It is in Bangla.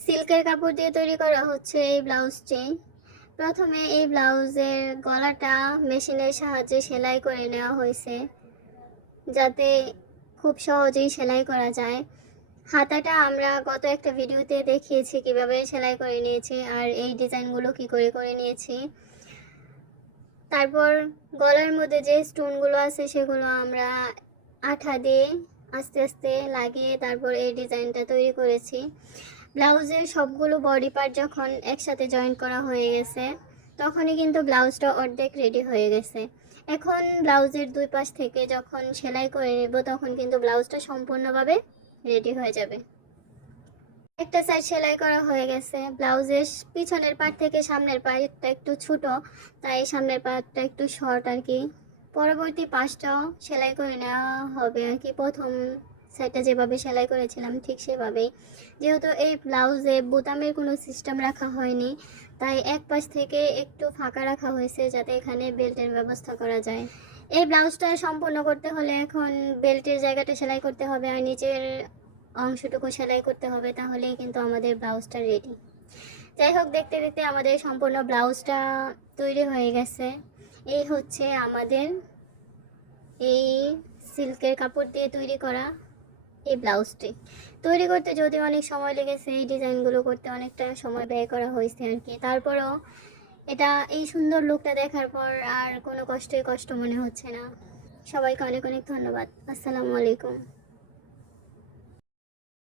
সিল্কের কাপড় দিয়ে তৈরি করা হচ্ছে এই ব্লাউজটি। প্রথমে এই ব্লাউজের গলাটা মেশিনের সাহায্যে সেলাই করে নেওয়া হয়েছে, যাতে খুব সহজেই সেলাই করা যায়। হাতাটা আমরা গত একটা ভিডিওতে দেখিয়েছি কিভাবে সেলাই করে নিয়েছি আর এই ডিজাইনগুলো কি করে করে নিয়েছি। তারপর গলার মধ্যে যে স্টোনগুলো আছে সেগুলো আমরা আঠা দিয়ে আস্তে আস্তে লাগিয়ে তারপর এই ডিজাইনটা তৈরি করেছি। ব্লাউজের সবগুলো বডি পার্ট যখন একসাথে জয়েন করা হয়ে গেছে তখনই কিন্তু ব্লাউজটা অর্ধেক রেডি হয়ে গেছে। এখন ব্লাউজের দুই পাশ থেকে যখন সেলাই করে নেব তখন কিন্তু ব্লাউজটা সম্পূর্ণভাবে রেডি হয়ে যাবে। একটা সাইড সেলাই করা হয়ে গেছে। ব্লাউজের পিছনের পার্ট থেকে সামনের পার্টটা একটু ছোট, তাই সামনের পার্টটা একটু শর্ট আর কি। পরবর্তী পাশটাও সেলাই করে নেওয়া হবে আর কি। প্রথম সাইডটা যেভাবে সেলাই করেছিলাম ঠিক সেভাবেই। যেহেতু এই ব্লাউজে বোতামের কোনো সিস্টেম রাখা হয়নি, তাই এক পাশ থেকে একটু ফাঁকা রাখা হয়েছে যাতে এখানে বেল্টের ব্যবস্থা করা যায়। এই ব্লাউজটা সম্পূর্ণ করতে হলে এখন বেল্টের জায়গাটা সেলাই করতে হবে আর নিচের অংশটুকু সেলাই করতে হবে, তাহলেই কিন্তু আমাদের ব্লাউজটা রেডি। যাই হোক, দেখতে দেখতে আমাদের সম্পূর্ণ ব্লাউজটা তৈরি হয়ে গেছে। এই হচ্ছে আমাদের এই সিল্কের কাপড় দিয়ে তৈরি করা এই ব্লাউজটি। তৈরি করতে যদিও অনেক সময় লেগেছে, এই ডিজাইনগুলো করতে অনেকটা সময় ব্যয় করা হয়েছে আর কি। তারপরেও এটা এই সুন্দর লুকটা দেখার পর আর কোনো কষ্ট মনে হচ্ছে না। সবাইকে অনেক অনেক ধন্যবাদ। আসসালামু আলাইকুম।